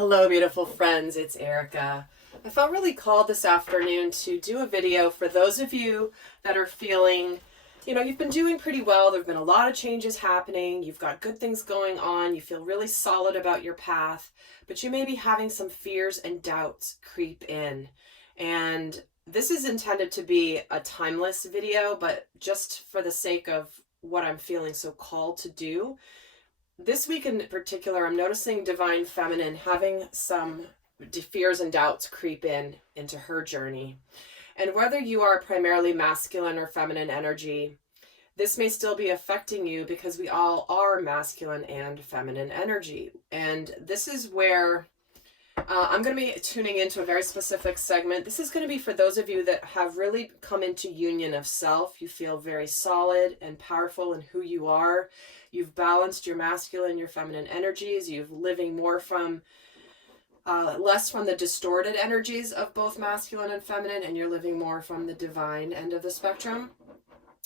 Hello, beautiful friends. It's Erika. I felt really called this afternoon to do a video for those of you that are feeling, you've been doing pretty well. There have been a lot of changes happening. You've got good things going on. You feel really solid about your path, but you may be having some fears and doubts creep in. And this is intended to be a timeless video, but just for the sake of what I'm feeling so called to do, this week in particular, I'm noticing Divine Feminine having some fears and doubts creep into her journey. And whether you are primarily masculine or feminine energy, this may still be affecting you because we all are masculine and feminine energy. And this is where I'm going to be tuning into a very specific segment. This is going to be for those of you that have really come into union of self. You feel very solid and powerful in who you are. You've balanced your masculine, your feminine energies. You're living more from, less from the distorted energies of both masculine and feminine, and you're living more from the divine end of the spectrum.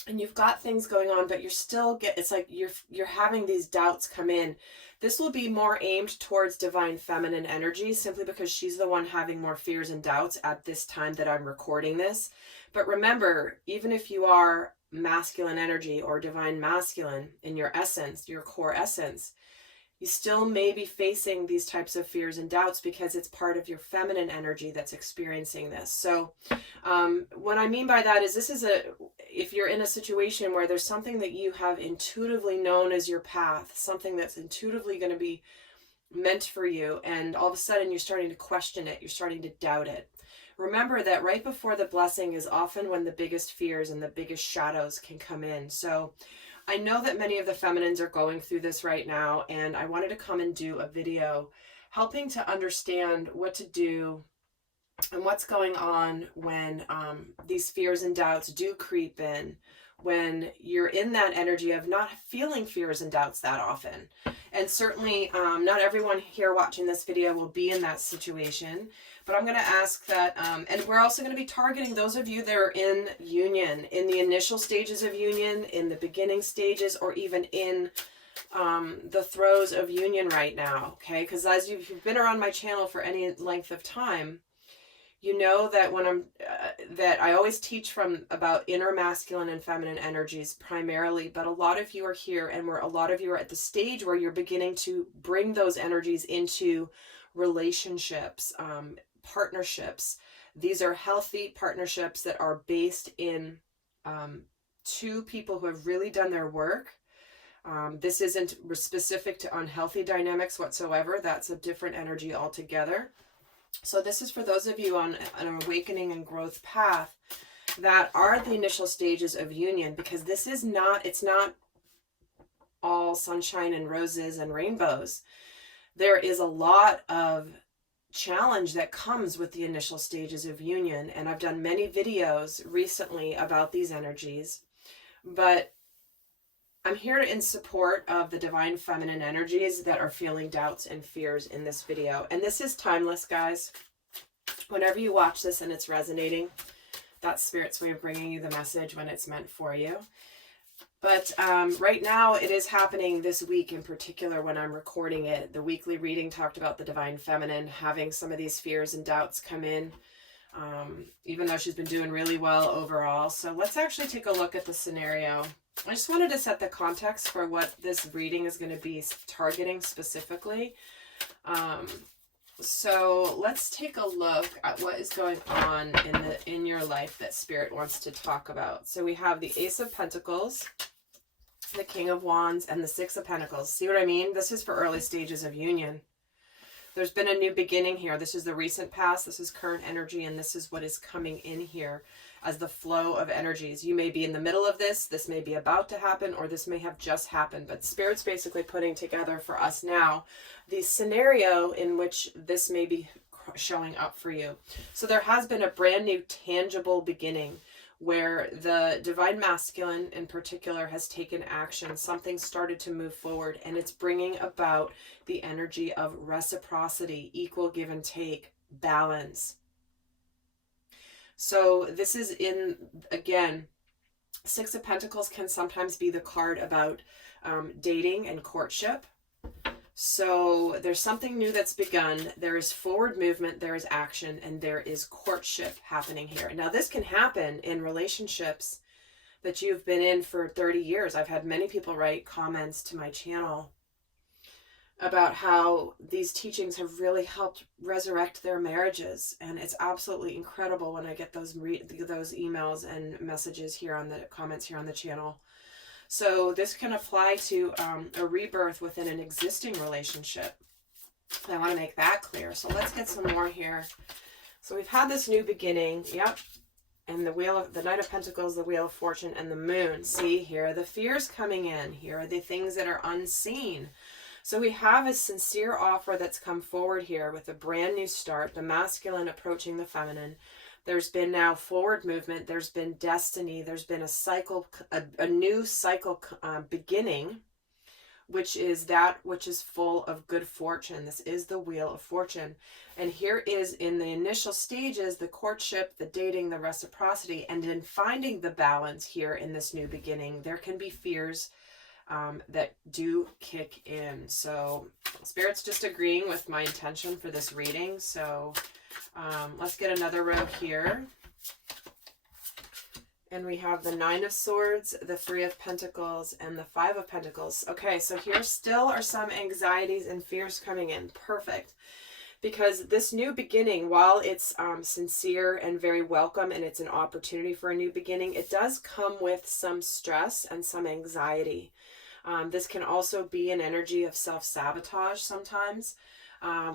And you've got things going on, but you're still it's like you're having these doubts come in. This will be more aimed towards divine feminine energy, simply because she's the one having more fears and doubts at this time that I'm recording this. But remember, even if you are masculine energy or divine masculine in your essence, your core essence, you still may be facing these types of fears and doubts because it's part of your feminine energy that's experiencing this. So what I mean by that is if you're in a situation where there's something that you have intuitively known as your path, something that's intuitively going to be meant for you, and all of a sudden you're starting to question it, you're starting to doubt it. Remember that right before the blessing is often when the biggest fears and the biggest shadows can come in. So I know that many of the feminines are going through this right now, and I wanted to come and do a video helping to understand what to do and what's going on when these fears and doubts do creep in, when you're in that energy of not feeling fears and doubts that often. And certainly not everyone here watching this video will be in that situation, but I'm going to ask that, and we're also going to be targeting those of you that are in union, in the initial stages of union, in the beginning stages, or even in the throes of union right now, okay? Because as you've been around my channel for any length of time, you know that when that I always teach about inner masculine and feminine energies primarily, but a lot of you are here, and a lot of you are at the stage where you're beginning to bring those energies into relationships, partnerships. These are healthy partnerships that are based in two people who have really done their work. This isn't specific to unhealthy dynamics whatsoever. That's a different energy altogether. So this is for those of you on an awakening and growth path that are the initial stages of union, because this is it's not all sunshine and roses and rainbows. There is a lot of challenge that comes with the initial stages of union, and I've done many videos recently about these energies, but I'm here in support of the divine feminine energies that are feeling doubts and fears in this video. And this is timeless, guys. Whenever you watch this and it's resonating, that's Spirit's way of bringing you the message when it's meant for you. But right now it is happening this week in particular when I'm recording it. The weekly reading talked about the divine feminine having some of these fears and doubts come in, even though she's been doing really well overall. So let's actually take a look at the scenario. I just wanted to set the context for what this reading is going to be targeting specifically. So let's take a look at what is going on in your life that Spirit wants to talk about. So we have the Ace of Pentacles, the King of Wands, and the Six of Pentacles. See what I mean? This is for early stages of union. There's been a new beginning here. This is the recent past. This is current energy, and this is what is coming in here as the flow of energies. You may be in the middle of this. This may be about to happen, or this may have just happened. But Spirit's basically putting together for us now the scenario in which this may be showing up for you. So there has been a brand new tangible beginning where the divine masculine in particular has taken action. Something started to move forward, and it's bringing about the energy of reciprocity, equal give and take, balance. So this is again, Six of Pentacles can sometimes be the card about dating and courtship. So there's something new that's begun. There is forward movement, there is action, and there is courtship happening here. Now, this can happen in relationships that you've been in for 30 years. I've had many people write comments to my channel about how these teachings have really helped resurrect their marriages. And it's absolutely incredible when I get those emails and messages here on the comments here on the channel. So this can apply to a rebirth within an existing relationship. I want to make that clear. So let's get some more here. So we've had this new beginning. Yep. And the Knight of Pentacles, the Wheel of Fortune, and the Moon. See, here are the fears coming in. Here are the things that are unseen. So we have a sincere offer that's come forward here with a brand new start, the masculine approaching the feminine. There's been now forward movement. There's been destiny. There's been a cycle, a new cycle beginning, which is that which is full of good fortune. This is the Wheel of Fortune. And here is in the initial stages, the courtship, the dating, the reciprocity, and in finding the balance here in this new beginning, there can be fears that do kick in. So Spirit's just agreeing with my intention for this reading. So let's get another row here. And we have the Nine of Swords, the Three of Pentacles, and the Five of Pentacles. Okay, so here still are some anxieties and fears coming in. Perfect. Because this new beginning, while it's sincere and very welcome and it's an opportunity for a new beginning, it does come with some stress and some anxiety. This can also be an energy of self-sabotage sometimes,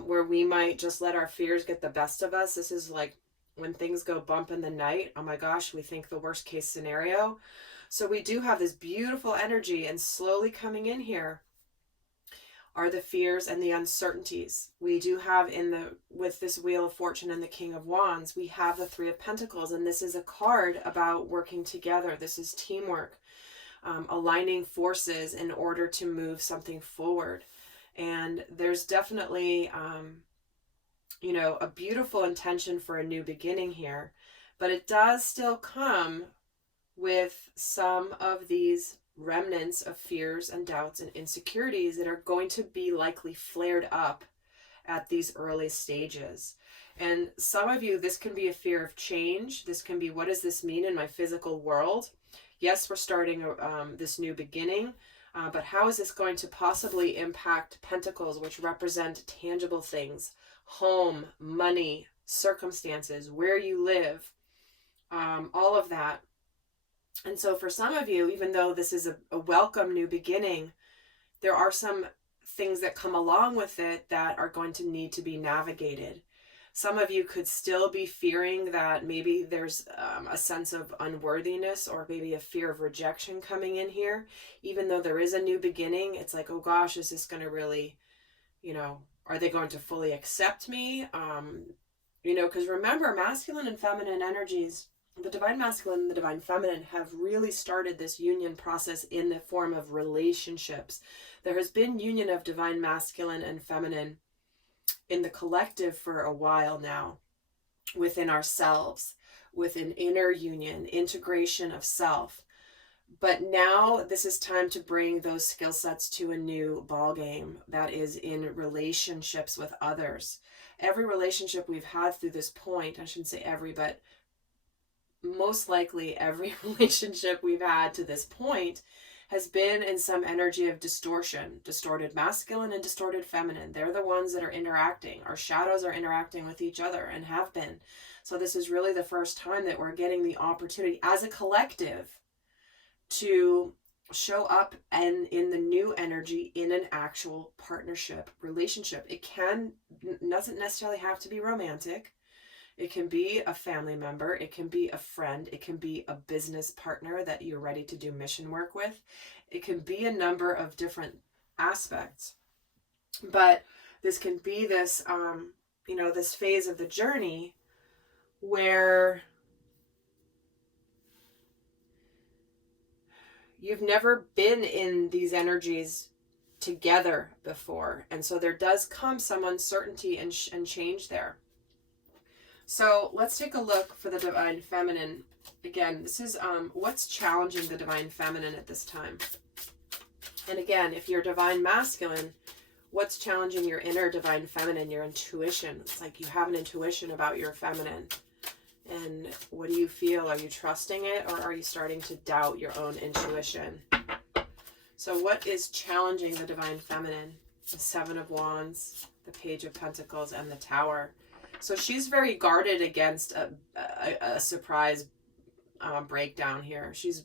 where we might just let our fears get the best of us. This is like when things go bump in the night. Oh my gosh, we think the worst case scenario. So we do have this beautiful energy, and slowly coming in here are the fears and the uncertainties. We do have with this Wheel of Fortune and the King of Wands, we have the Three of Pentacles, and this is a card about working together. This is teamwork. Aligning forces in order to move something forward. And there's definitely, a beautiful intention for a new beginning here, but it does still come with some of these remnants of fears and doubts and insecurities that are going to be likely flared up at these early stages. And some of you, this can be a fear of change. This can be, what does this mean in my physical world? Yes, we're starting this new beginning, but how is this going to possibly impact Pentacles, which represent tangible things, home, money, circumstances, where you live, all of that. And so for some of you, even though this is a welcome new beginning, there are some things that come along with it that are going to need to be navigated. Some of you could still be fearing that maybe there's a sense of unworthiness or maybe a fear of rejection coming in here. Even though there is a new beginning, it's like, oh gosh, is this going to really, are they going to fully accept me? Because remember, masculine and feminine energies, the divine masculine and the divine feminine have really started this union process in the form of relationships. There has been union of divine masculine and feminine in the collective for a while now, within ourselves, with an inner union, integration of self. But now this is time to bring those skill sets to a new ball game that is in relationships with others. Every relationship we've had through this point, I shouldn't say every, but most likely every relationship we've had to this point has been in some energy of distortion, distorted masculine and distorted feminine. They're the ones that are interacting. Our shadows are interacting with each other and have been. So this is really the first time that we're getting the opportunity as a collective to show up and in the new energy in an actual partnership relationship. It doesn't necessarily have to be romantic. It can be a family member, it can be a friend, it can be a business partner that you're ready to do mission work with. It can be a number of different aspects. But this can be this, this phase of the journey where you've never been in these energies together before. And so there does come some uncertainty and change there. So let's take a look for the divine feminine. Again, this is what's challenging the divine feminine at this time. And again, if you're divine masculine, What's challenging your inner divine feminine, your intuition? It's like you have an intuition about your feminine. And what do you feel? Are you trusting it, or are you starting to doubt your own intuition? So what is challenging the divine feminine? The Seven of Wands, the Page of Pentacles, and the Tower. So she's very guarded against a surprise breakdown here. She's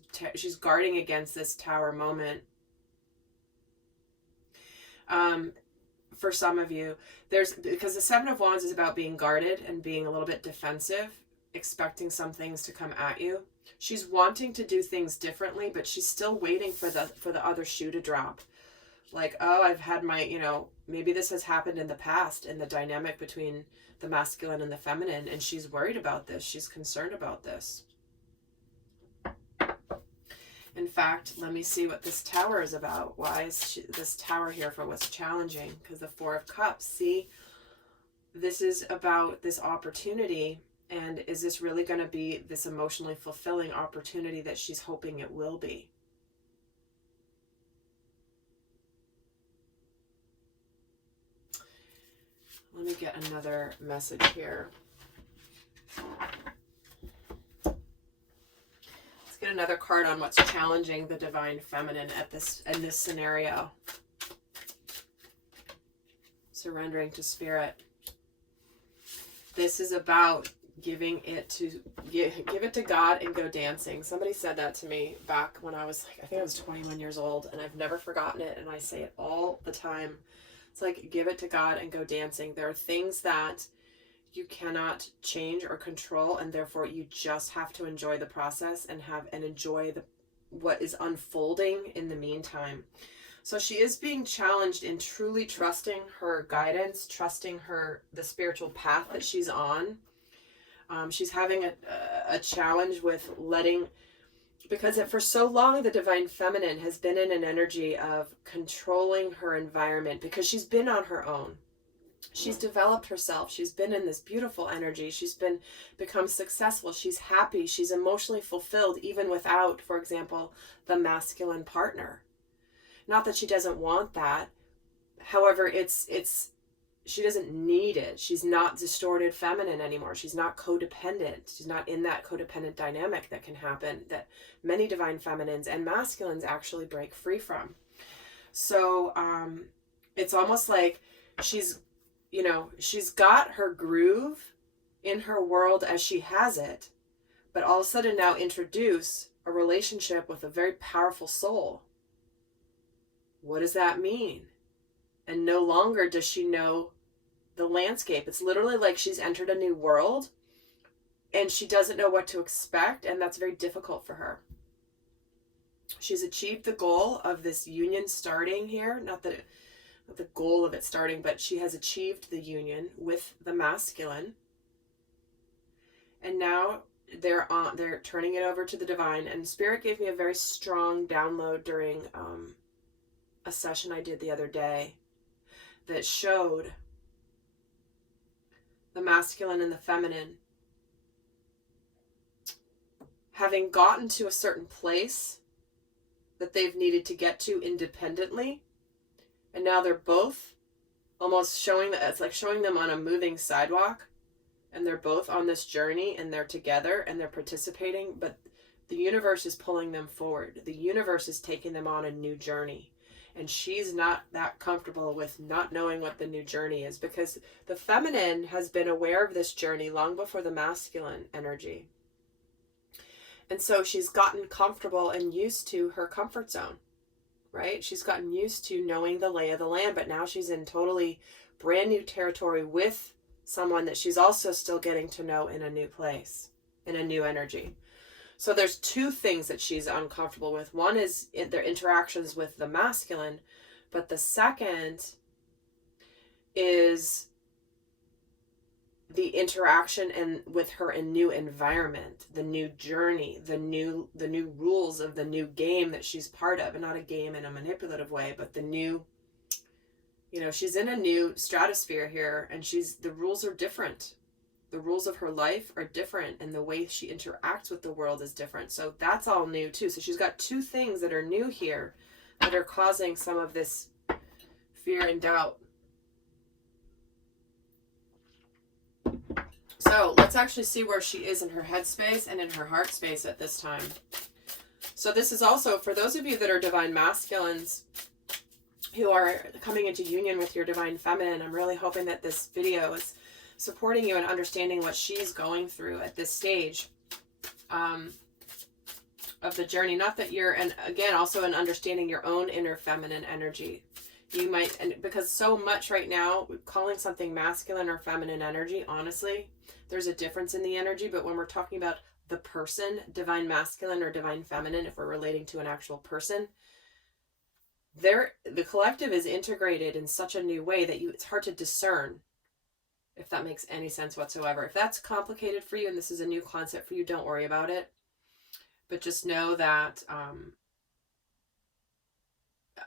guarding against this Tower moment. For some of you, because the Seven of Wands is about being guarded and being a little bit defensive, expecting some things to come at you. She's wanting to do things differently, but she's still waiting for the other shoe to drop. Like, oh, I've had my, you know, maybe this has happened in the past in the dynamic between the masculine and the feminine, and she's worried about this. She's concerned about this. In fact, let me see what this Tower is about. Why is this Tower here for what's challenging? Because the Four of Cups, see, this is about this opportunity. And is this really going to be this emotionally fulfilling opportunity that she's hoping it will be? Let me get another message here. Let's get another card on what's challenging the divine feminine in this scenario. Surrendering to spirit. This is about giving it to give it to God and go dancing. Somebody said that to me back when I was like, I think I was 21 years old, and I've never forgotten it, and I say it all the time. It's like, give it to God and go dancing. There are things that you cannot change or control, and therefore you just have to enjoy the process and enjoy what is unfolding in the meantime. So she is being challenged in truly trusting her guidance, trusting the spiritual path that she's on. She's having a challenge with because for so long the divine feminine has been in an energy of controlling her environment, because she's been on her own. She's developed herself. She's been in this beautiful energy. She's become successful. She's happy. She's emotionally fulfilled, even without, for example, the masculine partner. Not that she doesn't want that. However, she doesn't need it. She's not distorted feminine anymore. She's not codependent. She's not in that codependent dynamic that can happen, that many divine feminines and masculines actually break free from. So it's almost like she's got her groove in her world as she has it, but all of a sudden now introduce a relationship with a very powerful soul. What does that mean? And no longer does she know the landscape. It's literally like she's entered a new world and she doesn't know what to expect, and that's very difficult for her. She's achieved the goal of this union starting here, not the goal of it starting, but she has achieved the union with the masculine. And now they're turning it over to the divine, and Spirit gave me a very strong download during a session I did the other day that showed the masculine and the feminine having gotten to a certain place that they've needed to get to independently, and now they're both almost showing that it's like showing them on a moving sidewalk, and they're both on this journey, and they're together and they're participating, but the universe is pulling them forward. The universe is taking them on a new journey. And she's not that comfortable with not knowing what the new journey is, because the feminine has been aware of this journey long before the masculine energy. And so she's gotten comfortable and used to her comfort zone, right? She's gotten used to knowing the lay of the land, but now she's in totally brand new territory with someone that she's also still getting to know in a new place, in a new energy. So there's two things that she's uncomfortable with. One is their interactions with the masculine, but the second is the interaction with her in new environment, the new journey, the new rules of the new game that she's part of, and not a game in a manipulative way, but the new, she's in a new stratosphere here, and the rules are different. The rules of her life are different, and the way she interacts with the world is different. So that's all new too. So she's got two things that are new here that are causing some of this fear and doubt. So let's actually see where she is in her headspace and in her heart space at this time. So this is also for those of you that are divine masculines who are coming into union with your divine feminine. I'm really hoping that this video is supporting you and understanding what she's going through at this stage of the journey. Not that you're, and again, also in understanding your own inner feminine energy. You might, and because so much right now, calling something masculine or feminine energy, honestly, there's a difference in the energy. But when we're talking about the person, divine masculine or divine feminine, if we're relating to an actual person, the collective is integrated in such a new way that it's hard to discern, if that makes any sense whatsoever. If that's complicated for you and this is a new concept for you, don't worry about it. But just know that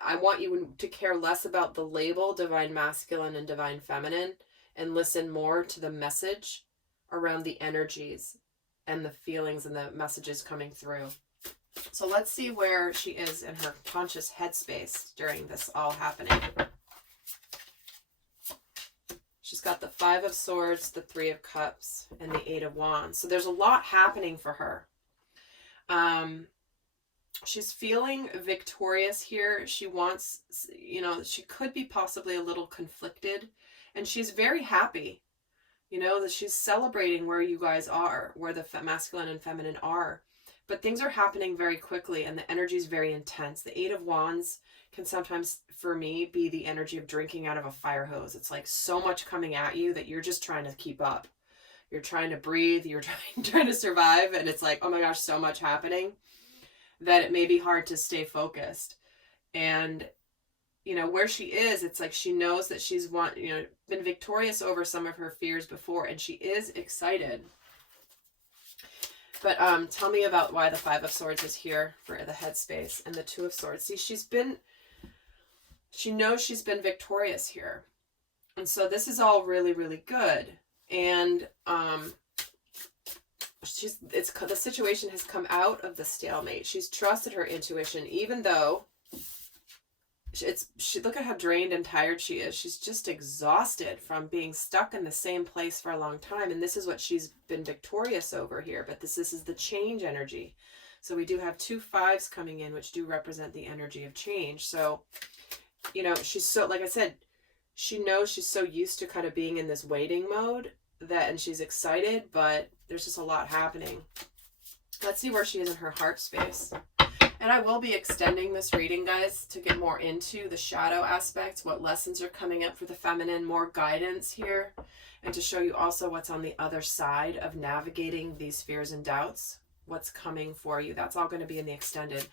I want you to care less about the label divine masculine and divine feminine and listen more to the message around the energies and the feelings and the messages coming through. So let's see where she is in her conscious headspace during this all happening. She's got the 5 of Swords, the 3 of Cups, and the 8 of Wands. So there's a lot happening for her. She's feeling victorious here. She wants, you know, she could be possibly a little conflicted, and she's very happy, you know, that she's celebrating where you guys are, where the masculine and feminine are. But things are happening very quickly, and the energy is very intense. The 8 of Wands can sometimes, for me, be the energy of drinking out of a fire hose. It's like so much coming at you that you're just trying to keep up. You're trying to breathe. You're trying to survive. And it's like, oh my gosh, so much happening that it may be hard to stay focused. And, you know, where she is, it's like she knows that she's been victorious over some of her fears before, and she is excited. But tell me about why the 5 of Swords is here for the headspace and the 2 of Swords. See, she knows she's been victorious here. And so this is all really, really good. And the situation has come out of the stalemate. She's trusted her intuition, even though look at how drained and tired she is. She's just exhausted from being stuck in the same place for a long time. And this is what she's been victorious over here. But this is the change energy. So we do have 2 5s coming in, which do represent the energy of change. So, you know, she's so, like I said, she knows she's so used to kind of being in this waiting mode and she's excited, but there's just a lot happening. Let's see where she is in her heart space. And I will be extending this reading, guys, to get more into the shadow aspects, what lessons are coming up for the feminine, more guidance here, and to show you also what's on the other side of navigating these fears and doubts, what's coming for you. That's all going to be in the extended.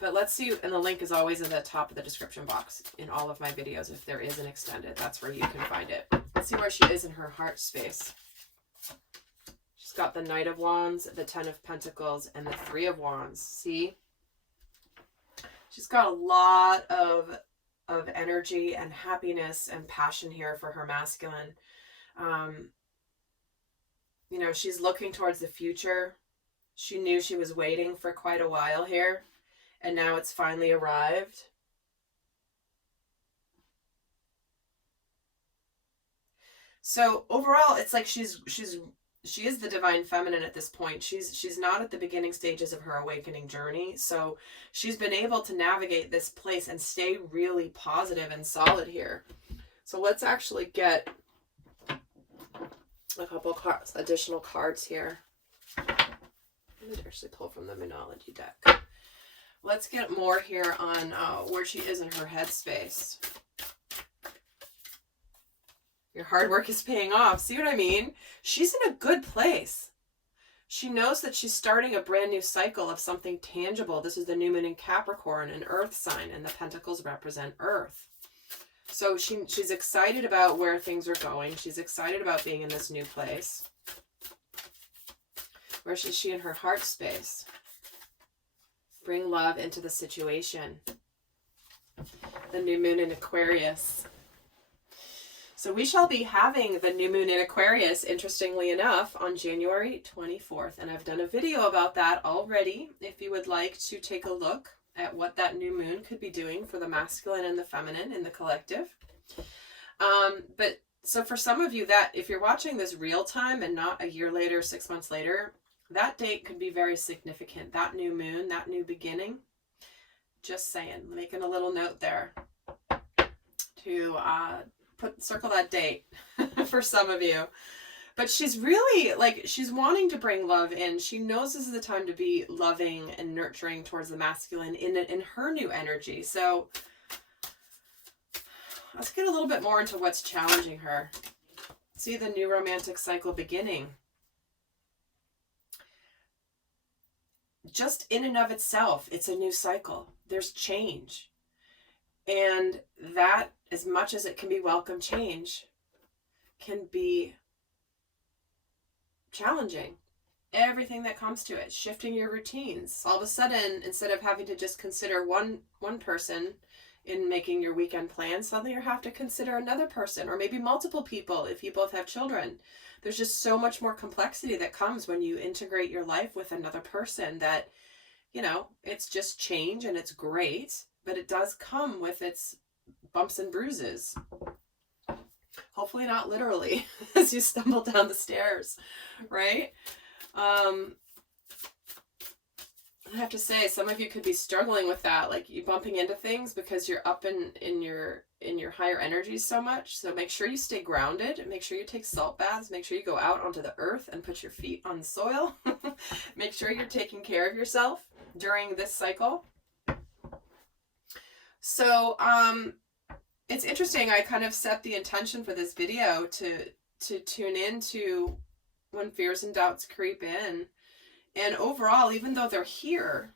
But let's see, and the link is always in the top of the description box in all of my videos. If there is an extended, that's where you can find it. Let's see where she is in her heart space. She's got the Knight of Wands, the 10 of Pentacles, and the 3 of Wands. See? She's got a lot of energy and happiness and passion here for her masculine. You know, she's looking towards the future. She knew she was waiting for quite a while here, and now it's finally arrived. So overall, it's like she is the divine feminine at this point. She's not at the beginning stages of her awakening journey. So she's been able to navigate this place and stay really positive and solid here. So let's actually get a couple additional cards here. Let me actually pull from the Moonology deck. Let's get more here on where she is in her headspace. Your hard work is paying off. See what I mean? She's in a good place. She knows that she's starting a brand new cycle of something tangible. This is the new moon in Capricorn, an earth sign, and the pentacles represent earth. So she's excited about where things are going. She's excited about being in this new place. Where is she in her heart space? Bring love into the situation. The new moon in Aquarius. So we shall be having the new moon in Aquarius, interestingly enough, on January 24th. And I've done a video about that already, if you would like to take a look at what that new moon could be doing for the masculine and the feminine in the collective. But so for some of you, that if you're watching this real time and not a year later, 6 months later, that date could be very significant. That new moon, that new beginning. Just saying, making a little note there to circle that date for some of you. But she's really, like, she's wanting to bring love in. She knows this is the time to be loving and nurturing towards the masculine in her new energy. So let's get a little bit more into what's challenging her. See the new romantic cycle beginning. Just in and of itself, it's a new cycle. There's change. And that, as much as it can be welcome change, can be challenging. Everything that comes to it, shifting your routines. All of a sudden, instead of having to just consider one person in making your weekend plans, suddenly you have to consider another person, or maybe multiple people if you both have children. There's just so much more complexity that comes when you integrate your life with another person that, you know, it's just change and it's great, but it does come with its bumps and bruises. Hopefully not literally as you stumble down the stairs, right? I have to say, some of you could be struggling with that, like you bumping into things because you're up in your higher energies so much. So make sure you stay grounded, make sure you take salt baths, make sure you go out onto the earth and put your feet on the soil. Make sure you're taking care of yourself during this cycle. So it's interesting. I kind of set the intention for this video to tune into when fears and doubts creep in. And overall, even though they're here,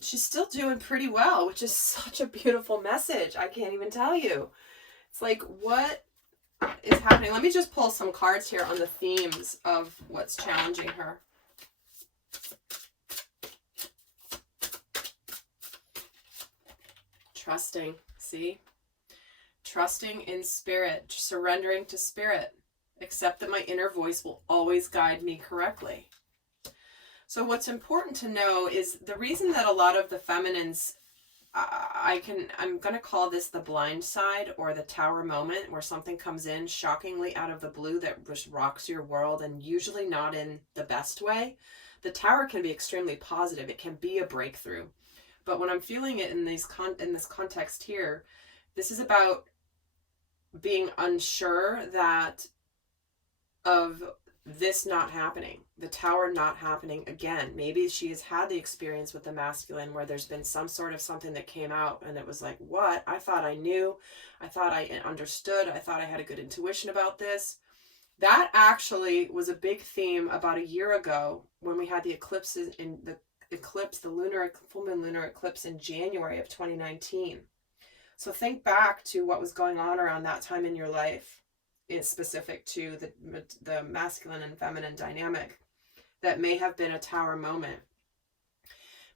she's still doing pretty well, which is such a beautiful message. I can't even tell you. It's like, what is happening? Let me just pull some cards here on the themes of what's challenging her. Trusting, see? Trusting in spirit, surrendering to spirit. Accept that my inner voice will always guide me correctly. So what's important to know is the reason that a lot of the feminines, I'm going to call this the blind side or the tower moment, where something comes in shockingly out of the blue that just rocks your world, and usually not in the best way. The tower can be extremely positive. It can be a breakthrough. But when I'm feeling it in this context here, this is about being unsure of this not happening, the tower not happening again. Maybe she has had the experience with the masculine where there's been some sort of something that came out and it was like, what? I thought I knew. I thought I understood. I thought I had a good intuition about this. That actually was a big theme about a year ago when we had the eclipses in the full moon lunar eclipse in January of 2019. So think back to what was going on around that time in your life. It's specific to the masculine and feminine dynamic that may have been a tower moment.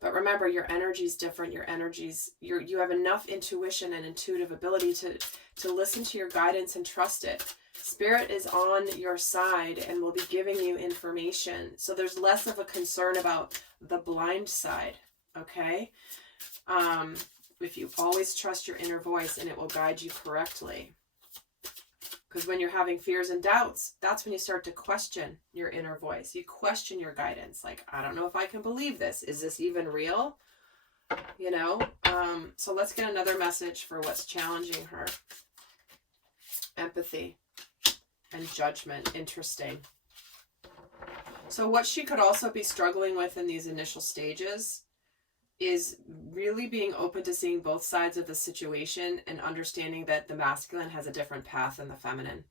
But remember, your energy is different. You have enough intuition and intuitive ability to listen to your guidance and trust it. Spirit is on your side and will be giving you information. So there's less of a concern about the blind side, okay? If you always trust your inner voice, and it will guide you correctly. Because when you're having fears and doubts, that's when you start to question your inner voice. You question your guidance. Like, I don't know if I can believe this. Is this even real? You know? So let's get another message for what's challenging her. Empathy and judgment. Interesting. So what she could also be struggling with in these initial stages is really being open to seeing both sides of the situation and understanding that the masculine has a different path than the feminine.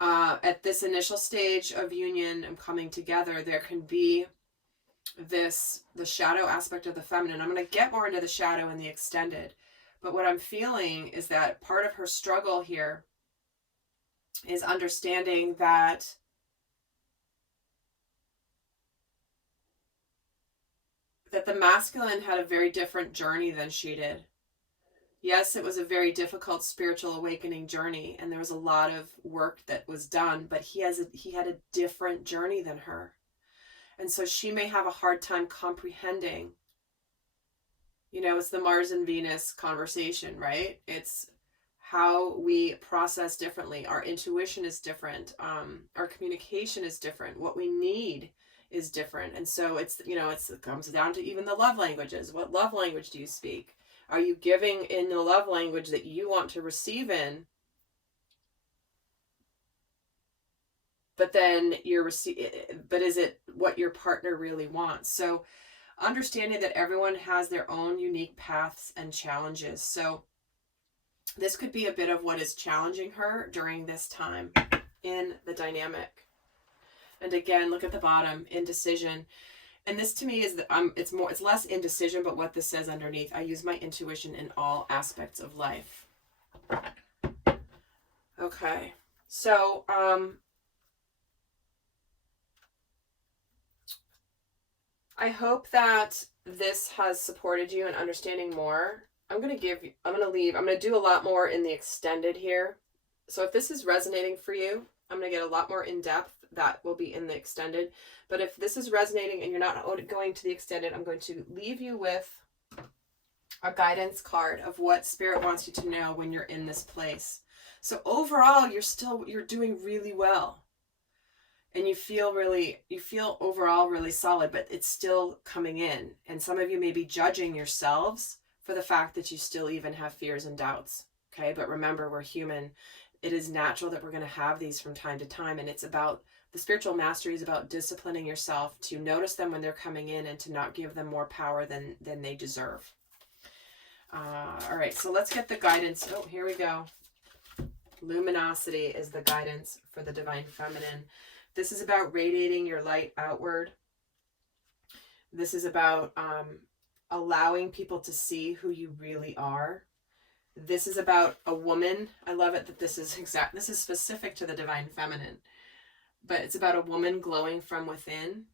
At this initial stage of union and coming together, there can be the shadow aspect of the feminine. I'm going to get more into the shadow in the extended, but what I'm feeling is that part of her struggle here is understanding that the masculine had a very different journey than she did. Yes, it was a very difficult spiritual awakening journey, and there was a lot of work that was done, but he had a different journey than her. And so she may have a hard time comprehending. You know, it's the Mars and Venus conversation, right? It's how we process differently. Our intuition is different. Our communication is different. What we need is different. And so it's, you know, it comes down to even the love languages. What love language do you speak? Are you giving in the love language that you want to receive in? But then but is it what your partner really wants? So understanding that everyone has their own unique paths and challenges. So this could be a bit of what is challenging her during this time in the dynamic. And again, look at the bottom, indecision. And this to me is that it's less indecision, but what this says underneath, I use my intuition in all aspects of life. Okay. So, I hope that this has supported you in understanding more. I'm going to do a lot more in the extended here. So if this is resonating for you, I'm going to get a lot more in depth. That will be in the extended. But if this is resonating and you're not going to the extended, I'm going to leave you with a guidance card of what Spirit wants you to know when you're in this place. So overall, you're doing really well. And you feel overall really solid, but it's still coming in. And some of you may be judging yourselves for the fact that you still even have fears and doubts. Okay, but remember, we're human. It is natural that we're going to have these from time to time. And it's about, the spiritual mastery is about disciplining yourself to notice them when they're coming in and to not give them more power than they deserve. All right, so let's get the guidance. Oh, here we go. Luminosity is the guidance for the Divine Feminine. This is about radiating your light outward. This is about allowing people to see who you really are. This is about a woman. I love it that this is specific to the Divine Feminine. But it's about a woman glowing from within.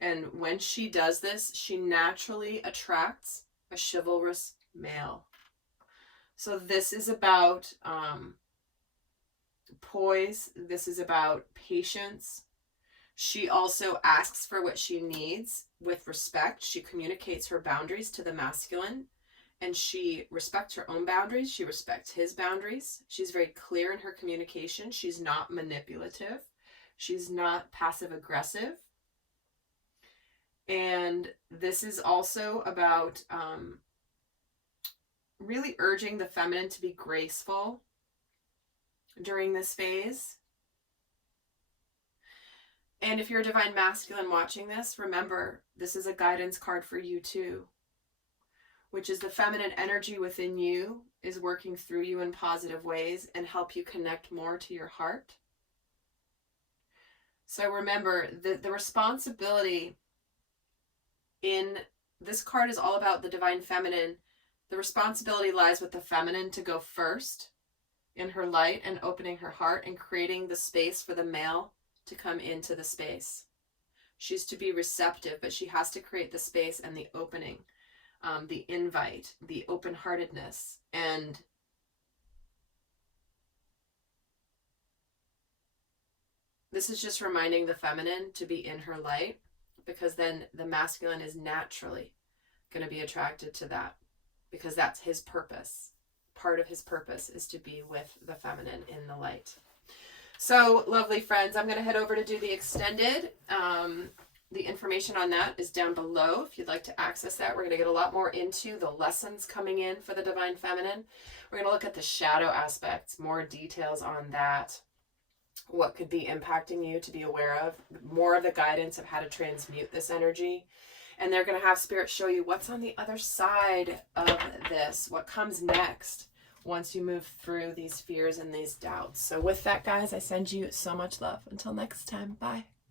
And when she does this, she naturally attracts a chivalrous male. So this is about poise. This is about patience. She also asks for what she needs with respect. She communicates her boundaries to the masculine, and she respects her own boundaries. She respects his boundaries. She's very clear in her communication. She's not manipulative. She's not passive aggressive. And this is also about really urging the feminine to be graceful during this phase. And if you're a divine masculine watching this, remember, this is a guidance card for you too, which is the feminine energy within you is working through you in positive ways and help you connect more to your heart. So remember, the responsibility in this card is all about the divine feminine. The responsibility lies with the feminine to go first in her light and opening her heart and creating the space for the male to come into the space. She's to be receptive, but she has to create the space and the opening, the invite, the open-heartedness. And this is just reminding the feminine to be in her light, because then the masculine is naturally going to be attracted to that, because that's his purpose. Part of his purpose is to be with the feminine in the light. So, lovely friends, I'm going to head over to do the extended. The information on that is down below if you'd like to access that. We're going to get a lot more into the lessons coming in for the Divine Feminine. We're going to look at the shadow aspects, more details on that, what could be impacting you to be aware of, more of the guidance of how to transmute this energy. And they're going to have Spirit show you what's on the other side of this, what comes next once you move through these fears and these doubts. So with that, guys, I send you so much love. Until next time, bye.